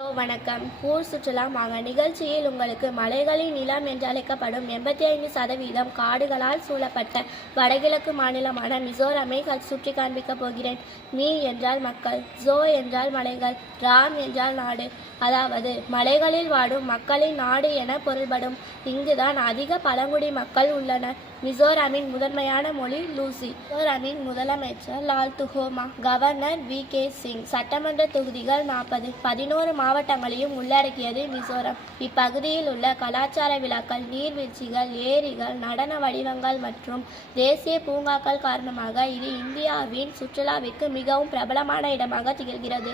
Hello வணக்கம். ஊர் சுற்றுலா மாங்க. நிகழ்ச்சியில் உங்களுக்கு மலைகளின் நிலம் என்றழைக்கப்படும் எண்பத்தி ஐந்து சதவீதம் காடுகளால் சூழப்பட்ட வடகிழக்கு மாநிலமான மிசோரமை சுற்றி காண்பிக்கப் போகிறேன். மீ என்றால் மக்கள் ஜோ என்றால் மலைகள் ராம் என்றால் நாடு. அதாவது மலைகளில் வாடும் மக்களின் நாடு என பொருள்படும். இங்குதான் அதிக பழங்குடி மக்கள் உள்ளனர். மிசோரமின் முதன்மையான மொழி லூசி. மிசோரமின் முதலமைச்சர் Lal Duhoma. Governor V K Singh. சட்டமன்ற தொகுதிகள் நாற்பது. பதினோரு மாவட்டங்களையும் உள்ளடக்கியது மிசோரம். இப்பகுதியில் உள்ள கலாச்சார விழாக்கள் நீர்வீழ்ச்சிகள் ஏரிகள் நடன வடிவங்கள் மற்றும் தேசிய பூங்காக்கள் காரணமாக இது இந்தியாவின் சுற்றுலாவிற்கு மிகவும் பிரபலமான இடமாக திகழ்கிறது.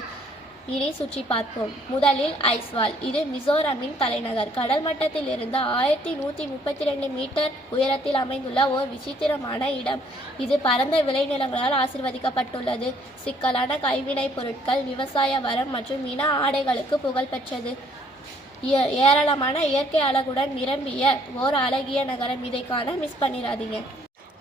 இனி சுற்றி பார்ப்போம். முதலில் ஐஸ்வால். இது மிசோரமின் தலைநகர். கடல் மட்டத்தில் இருந்து ஆயிரத்தி நூற்றி முப்பத்தி ரெண்டு மீட்டர் உயரத்தில் அமைந்துள்ள ஓர் விசித்திரமான இடம். இது பரந்த விளைநிலங்களால் ஆசிர்வதிக்கப்பட்டுள்ளது. சிக்கலான கைவினைப் பொருட்கள் விவசாய வரம் மற்றும் இன ஆடைகளுக்கு புகழ்பெற்றது ஏ- ஏராளமான இயற்கை அழகுடன் நிரம்பிய ஓர் அழகிய நகரம். இதை காண மிஸ் பண்ணிடாதீங்க.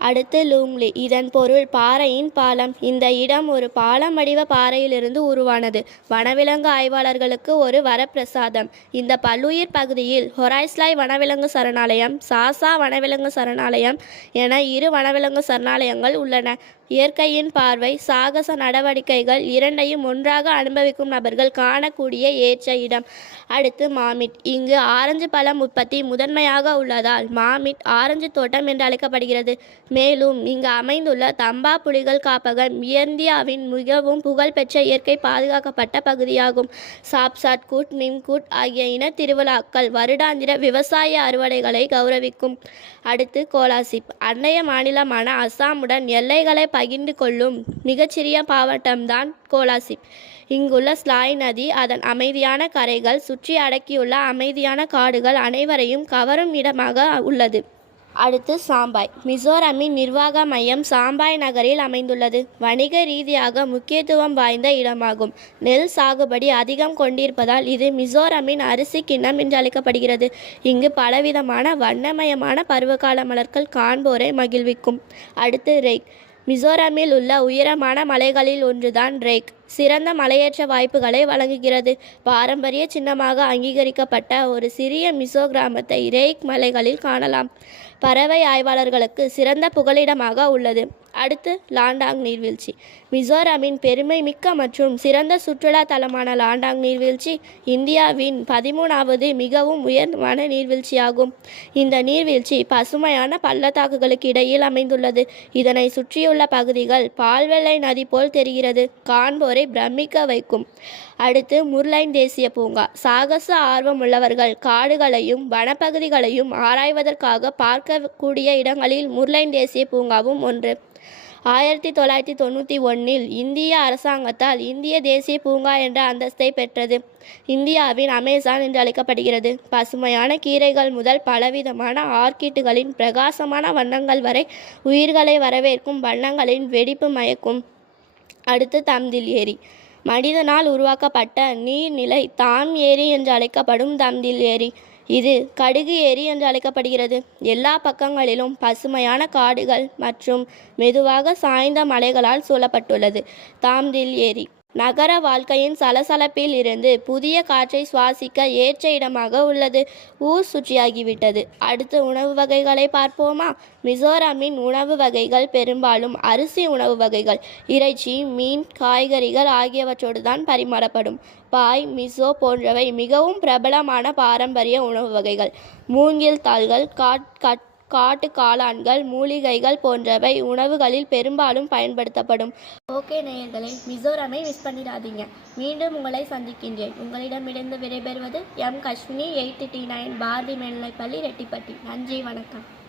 அடுத்து லூங்லி. இதன் பொருள் பாறையின் பாலம். இந்த இடம் ஒரு பாலம் வடிவ பாறையிலிருந்து உருவானது. வனவிலங்கு ஆய்வாளர்களுக்கு ஒரு வரப்பிரசாதம். இந்த பல்லுயிர் பகுதியில் ஹொராய்ஸ்லாய் வனவிலங்கு சரணாலயம் சாசா வனவிலங்கு சரணாலயம் என இரு வனவிலங்கு சரணாலயங்கள் உள்ளன. இயற்கையின் பார்வை சாகச நடவடிக்கைகள் இரண்டையும் ஒன்றாக அனுபவிக்கும் நபர்கள் காணக்கூடிய ஏற்ற இடம். அடுத்து மாமிட். இங்கு ஆரஞ்சு பழம் உற்பத்தி முதன்மையாக உள்ளதால் மாமிட் ஆரஞ்சு தோட்டம் என்று அழைக்கப்படுகிறது. மேலும் இங்கு அமைந்துள்ள தம்பா புலிகள் காப்பகம் இந்தியாவின் மிகவும் புகழ்பெற்ற இயற்கை பாதுகாக்கப்பட்ட பகுதியாகும். சாப்சாட் கூட் நிம்கூட் ஆகிய இன திருவிழாக்கள் வருடாந்திர விவசாய அறுவடைகளை கௌரவிக்கும். அடுத்து கோலாசிப். அன்னைய மாநிலமான அஸ்ஸாமுடன் எல்லைகளை பகிர்ந்து கொள்ளும் மிகச்சிறிய மாவட்டம்தான் கோலாசிப். இங்குள்ள ஸ்லாய் நதி அதன் அமைதியான கரைகள் சுற்றி அடக்கியுள்ள அமைதியான காடுகள் அனைவரையும் கவரும் இடமாக உள்ளது. அடுத்து சாம்பாய். மிசோரமின் நிர்வாக மையம் சாம்பாய் நகரில் அமைந்துள்ளது. வணிக ரீதியாக முக்கியத்துவம் வாய்ந்த இடமாகும். நெல் சாகுபடி அதிகம் கொண்டிருப்பதால் இது மிசோரமின் அரிசி கிண்ணம் என்று அழைக்கப்படுகிறது. இங்கு பலவிதமான வண்ணமயமான பருவகால மலர்கள் காண்போரை மகிழ்விக்கும். அடுத்து ரெய்க் மிசோரமில் உள்ள உயரமான மலைகளில் ஒன்றுதான் ரேக். சிறந்த மலையேற்ற வாய்ப்புகளை வழங்குகிறது. பாரம்பரிய சின்னமாக அங்கீகரிக்கப்பட்ட ஒரு சிறிய மிசோ கிராமத்தை ரேக் மலைகளில் காணலாம். பறவை ஆய்வாளர்களுக்கு சிறந்த புகலிடமாக உள்ளது. அடுத்து லாண்டாங் நீர்வீழ்ச்சி. மிசோரமின் பெருமை மிக்க மற்றும் சிறந்த சுற்றுலா தலமான லாண்டாங் நீர்வீழ்ச்சி இந்தியாவின் பதிமூணாவது மிகவும் உயர்வான நீர்வீழ்ச்சியாகும். இந்த நீர்வீழ்ச்சி பசுமையான பள்ளத்தாக்குகளுக்கு இடையில் அமைந்துள்ளது. இதனை சுற்றியுள்ள பகுதிகள் பால்வெள்ளை நதி போல் தெரிகிறது. காண்போரை பிரமிக்க வைக்கும். அடுத்து முர்லைன் தேசிய பூங்கா. சாகச ஆர்வம் உள்ளவர்கள் காடுகளையும் வனப்பகுதிகளையும் ஆராய்வதற்காக பார்க்கக்கூடிய இடங்களில் முர்லைன் தேசிய பூங்காவும் ஒன்று. ஆயிரத்தி தொள்ளாயிரத்தி தொண்ணூற்றி ஒன்றில் இந்திய அரசாங்கத்தால் இந்திய தேசிய பூங்கா என்ற அந்தஸ்தை பெற்றது. இந்தியாவின் அமேசான் என்று அழைக்கப்படுகிறது. பசுமையான கீரைகள் முதல் பலவிதமான ஆர்க்கிட்டுகளின் பிரகாசமான வண்ணங்கள் வரை உயிர்களை வரவேற்கும் வண்ணங்களின் வெடிப்பு மயக்கும். அடுத்து தம்தில் ஏரி. மனிதனால் உருவாக்கப்பட்ட நீர்நிலை தாம் ஏரி என்று அழைக்கப்படும் தம்தில் ஏரி. இது கடுகு ஏரி என்று அழைக்கப்படுகிறது. எல்லா பக்கங்களிலும் பசுமையான காடுகள் மற்றும் மெதுவாக சாய்ந்த மலைகளால் சூழப்பட்டுள்ளது. தாம்தில் ஏரி. நகர வாழ்க்கையின் சலசலப்பில் இருந்து புதிய காற்றை சுவாசிக்க ஏற்ற இடமாக உள்ளது. ஊர் சுற்றியாகிவிட்டது. அடுத்து உணவு வகைகளை பார்ப்போமா? மிசோரமின் உணவு வகைகள் பெரும்பாலும் அரிசி உணவு வகைகள். இறைச்சி மீன் காய்கறிகள் ஆகியவற்றோடு தான் பரிமாறப்படும். பாய் மிசோ போன்றவை மிகவும் பிரபலமான பாரம்பரிய உணவு வகைகள். மூங்கில் தாள்கள் காட் கட் காட்டு காளான்கள் மூலிகைகள் போன்றவை உணவுகளில் பெரும்பாலும் பயன்படுத்தப்படும். ஓகே நேயர்களே மிசோரமை மிஸ் பண்ணிடாதீங்க. மீண்டும் உங்களை சந்திக்கின்றேன். உங்களிடமிருந்து விடைபெறுவது M. Kashmi eight D nine Bharathi மேல்நிலைப்பள்ளி ரெட்டிப்பட்டி. நன்றி வணக்கம்.